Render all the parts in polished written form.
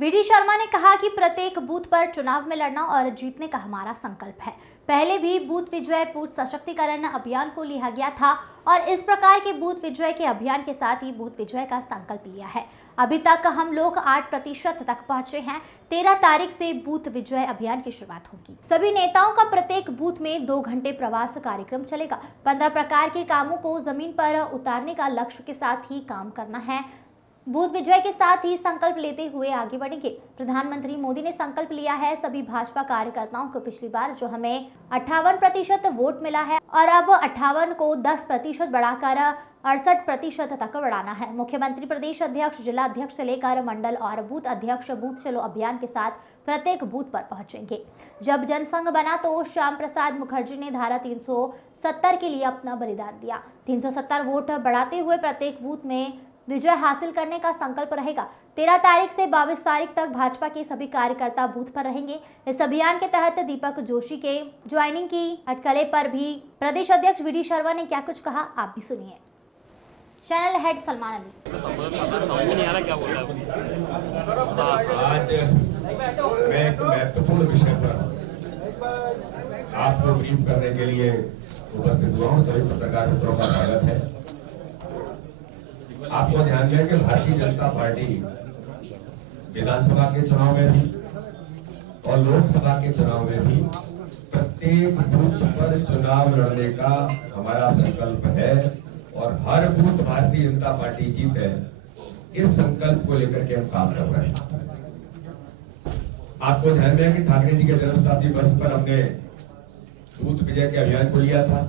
VD Sharma ने कहा कि प्रत्येक बूथ पर चुनाव में लड़ना और जीतने का हमारा संकल्प है। पहले भी बूथ विजय बूथ सशक्तिकरण अभियान को लिया गया था और इस प्रकार के बूथ विजय के अभियान के साथ ही बूथ विजय का संकल्प लिया है। अभी तक हम लोग 8% तक पहुंचे हैं। 13 तारीख से बूथ विजय अभियान की शुरुआत होगी। सभी नेताओं का प्रत्येक बूथ में 2 घंटे प्रवास कार्यक्रम चलेगा। 15 प्रकार के कामों को जमीन पर उतारने का लक्ष्य के साथ ही काम करना है। बूथ विजय के साथ ही संकल्प लेते हुए आगे बढ़ेंगे। प्रधानमंत्री मोदी ने संकल्प लिया है सभी भाजपा कार्यकर्ताओं को पिछली बार जो हमें 58% वोट मिला है और अब 58 को 10% बढ़ाकर 68% तक बढ़ाना है। मुख्यमंत्री, प्रदेश अध्यक्ष, जिला अध्यक्ष से लेकर मंडल और बूथ अध्यक्ष बूथ चलो अभियान के साथ प्रत्येक बूथ पर पहुंचेंगे। जब जनसंघ बना तो श्याम प्रसाद मुखर्जी ने धारा 370 के लिए अपना बलिदान दिया। 370 वोट बढ़ाते हुए प्रत्येक बूथ में विजय हासिल करने का संकल्प रहेगा। 13 तारीख से 22 तारीख तक भाजपा के सभी कार्यकर्ता बूथ पर रहेंगे। इस अभियान के तहत दीपक जोशी के ज्वाइनिंग की अटकलें पर भी प्रदेश अध्यक्ष वीडी शर्मा ने क्या कुछ कहा, आप भी सुनिए। Channel head Salman Ali. आज मैं एक महत्वपूर्ण विषय पर आपको ब्रीफ करने के लिए उपस्थित हुआ हूँ। सभी पत्रकार मित्रों का स्वागत है। आपको ध्यान दें कि भारतीय जनता पार्टी विधानसभा के चुनाव में भी और लोकसभा के चुनाव में भी प्रत्येक बूथ पर चुनाव लड़ने का हमारा संकल्प है और हर बूथ भारतीय जनता पार्टी जीते, इस संकल्प को लेकर के हम काम कर रहे हैं। आपको ध्यान में है कि ठाकरे जी के जन्म शताब्दी वर्ष पर हमने बूथ विजय के अभियान को लिया था।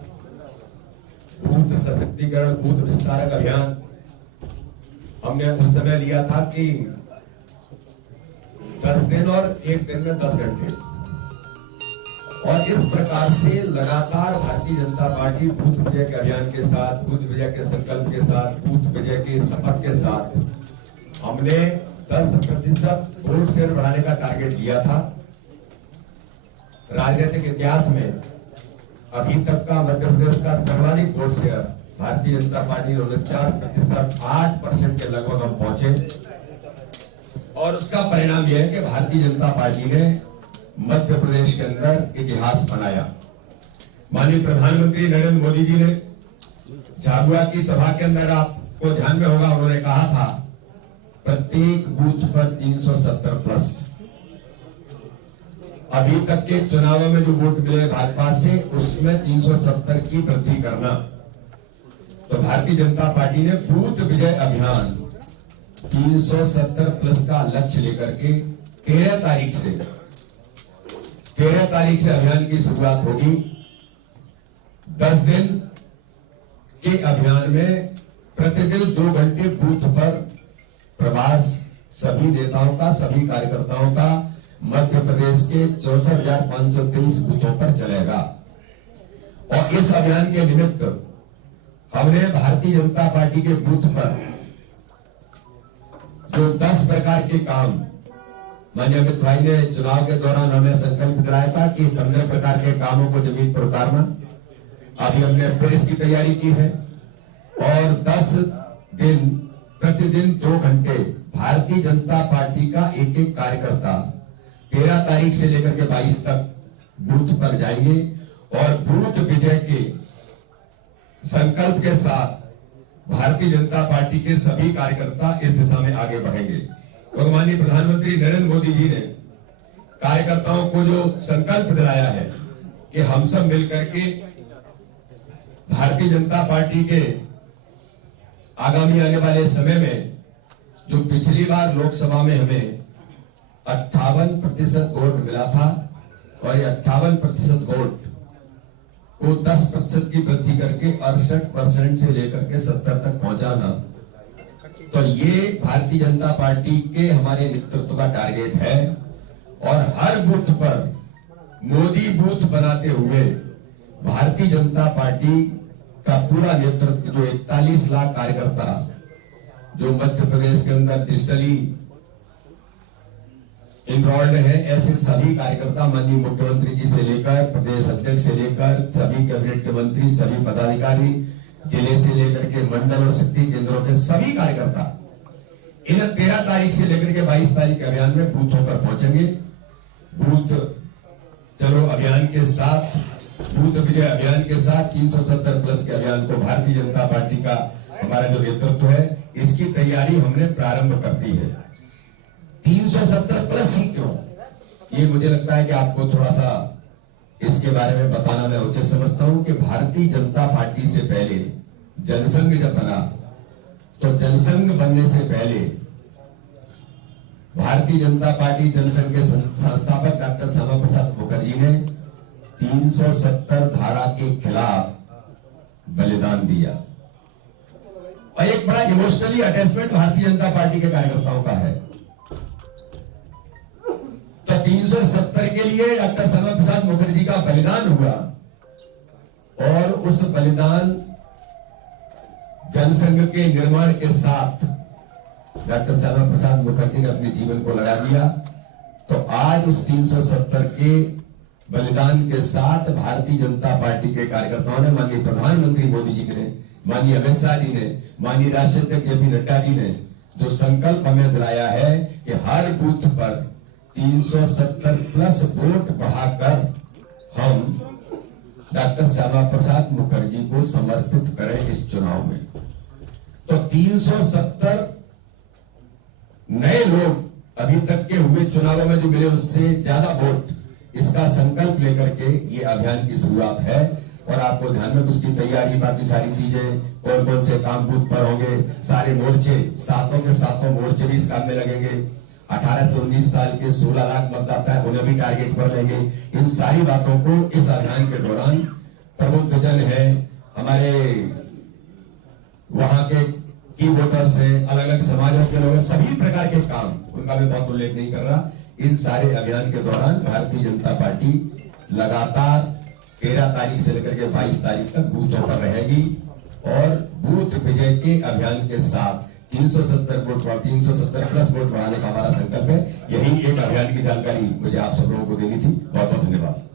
बूथ सशक्तिकरण, बूथ विस्तारक अभियान हमने उस समय लिया था कि 10 दिन और 1 दिन में 10 घंटे, और इस प्रकार से लगातार भारतीय जनता पार्टी बूथ विजय के अभियान के साथ, बूथ विजय के संकल्प के साथ, बूथ विजय के शपथ के साथ हमने 10% वोट शेयर बढ़ाने का टारगेट लिया था। राजनीतिक इतिहास में अभी तक का मध्य प्रदेश का सर्वाधिक vote share Bharatiya Janata party ने 49%, 8% के लगभग हम पहुंचे, और उसका परिणाम यह है कि भारतीय जनता पार्टी ने मध्य प्रदेश के अंदर इतिहास बनाया। माननीय प्रधानमंत्री नरेंद्र मोदी जी ने झाबुआ की सभा के अंदर, आपको ध्यान में होगा, उन्होंने कहा था प्रत्येक बूथ पर 370 प्लस। अभी तक के चुनावों में जो वोट मिले भाजपा से, उसमें 370 की वृद्धि करना। तो भारतीय जनता पार्टी ने बूथ विजय अभियान 370 प्लस का लक्ष्य लेकर के 13 तारीख से अभियान की शुरुआत होगी। 10 दिन के अभियान में प्रतिदिन 2 घंटे बूथ पर प्रवास सभी नेताओं का, सभी कार्यकर्ताओं का मध्य प्रदेश के 64,523 बूथों पर चलेगा। और इस अभियान के निमित्त हमने भारतीय जनता पार्टी के बूथ पर जो 10 प्रकार के काम, माननीय अमित भाई ने चुनाव के दौरान हमें संकल्प दिलाया था कि 15 प्रकार के कामों को जमीन पर उतारना। अभी हमने फिर इसकी तैयारी की है और 10 दिन प्रतिदिन 2 घंटे भारतीय जनता पार्टी का एक एक कार्यकर्ता 13 तारीख से लेकर के 22 तक बूथ पर जाएंगे और बूथ विजय के संकल्प के साथ भारतीय जनता पार्टी के सभी कार्यकर्ता इस दिशा में आगे बढ़ेंगे। और माननीय प्रधानमंत्री नरेंद्र मोदी जी ने कार्यकर्ताओं को जो संकल्प दिलाया है कि हम सब मिलकर के भारतीय जनता पार्टी के आगामी आने वाले समय में, जो पिछली बार लोकसभा में हमें 58% वोट मिला था और ये 58% वोट को 10% की वृद्धि करके 68% से लेकर के 70 तक पहुंचाना, तो ये भारतीय जनता पार्टी के हमारे नेतृत्व का टारगेट है। और हर बूथ पर मोदी बूथ बनाते हुए भारतीय जनता पार्टी का पूरा नेतृत्व, जो 41 लाख कार्यकर्ता जो मध्य प्रदेश के अंदर डिजिटली इनरोल्ड है, ऐसे सभी कार्यकर्ता माननीय मुख्यमंत्री जी से लेकर प्रदेश अध्यक्ष से लेकर सभी कैबिनेट के मंत्री, सभी पदाधिकारी, जिले से लेकर के मंडल और शक्ति केंद्रों के सभी कार्यकर्ता इन 13 तारीख से लेकर के 22 तारीख के अभियान में बूथों पर पहुंचेंगे। बूथ चलो अभियान के साथ, बूथ विजय अभियान के साथ 370 प्लस के अभियान को भारतीय जनता पार्टी का हमारा जो नेतृत्व है, इसकी तैयारी हमने प्रारंभ कर दी है। 370 प्लस ही क्यों, ये मुझे लगता है कि आपको थोड़ा सा इसके बारे में बताना मैं उचित समझता हूं कि भारतीय जनता पार्टी से पहले जनसंघ जब बना, तो जनसंघ बनने से पहले भारतीय जनता पार्टी जनसंघ के संस्थापक डॉक्टर श्यामा प्रसाद मुखर्जी ने 370 धारा के खिलाफ बलिदान दिया और एक बड़ा emotionally attachment Bharatiya Janata party के कार्यकर्ताओं का है। तो 370 के लिए डॉक्टर श्यामा प्रसाद मुखर्जी का बलिदान हुआ और उस बलिदान जनसंघ के निर्माण के साथ डॉक्टर श्यामा प्रसाद मुखर्जी ने अपने जीवन को लगा दिया। तो आज उस 370 के बलिदान के साथ भारतीय जनता पार्टी के कार्यकर्ताओं ने, माननीय प्रधानमंत्री मोदी जी ने, माननीय अमित शाह जी ने, माननीय राष्ट्रीय अध्यक्ष जेपी नड्डा जी ने जो संकल्प हमें दिलाया है कि हर बूथ पर 370 प्लस वोट बढ़ाकर हम डॉक्टर श्यामा प्रसाद मुखर्जी को समर्पित करें इस चुनाव में। तो 370 नए लोग अभी तक के हुए चुनावों में जो मिले उससे ज्यादा वोट, इसका संकल्प लेकर के ये अभियान की शुरुआत है। और आपको ध्यान में उसकी तैयारी, बाकी सारी चीजें, कौन कौन से काम बूथ पर होंगे, सारे मोर्चे, सातों के सातों मोर्चे भी इस काम में लगेंगे। 18 से 19 साल के 16 लाख मतदाता है, उन्हें भी टारगेट पर लेंगे। इन सारी बातों को इस अभियान के दौरान प्रबुद्धजन है, हमारे वहां के की वोटर्स है, अलग अलग समाजों के लोग, सभी प्रकार के काम, उनका भी बहुत उल्लेख नहीं कर रहा। इन सारे अभियान के दौरान भारतीय जनता पार्टी लगातार 13 तारीख से लेकर के 22 तारीख तक बूथों पर रहेगी और बूथ विजय के अभियान के साथ 370 वोट, 370 प्लस वोट बढ़ाने का हमारा संकल्प है। यही एक अभियान की जानकारी मुझे आप सब लोगों को देनी थी। बहुत बहुत धन्यवाद।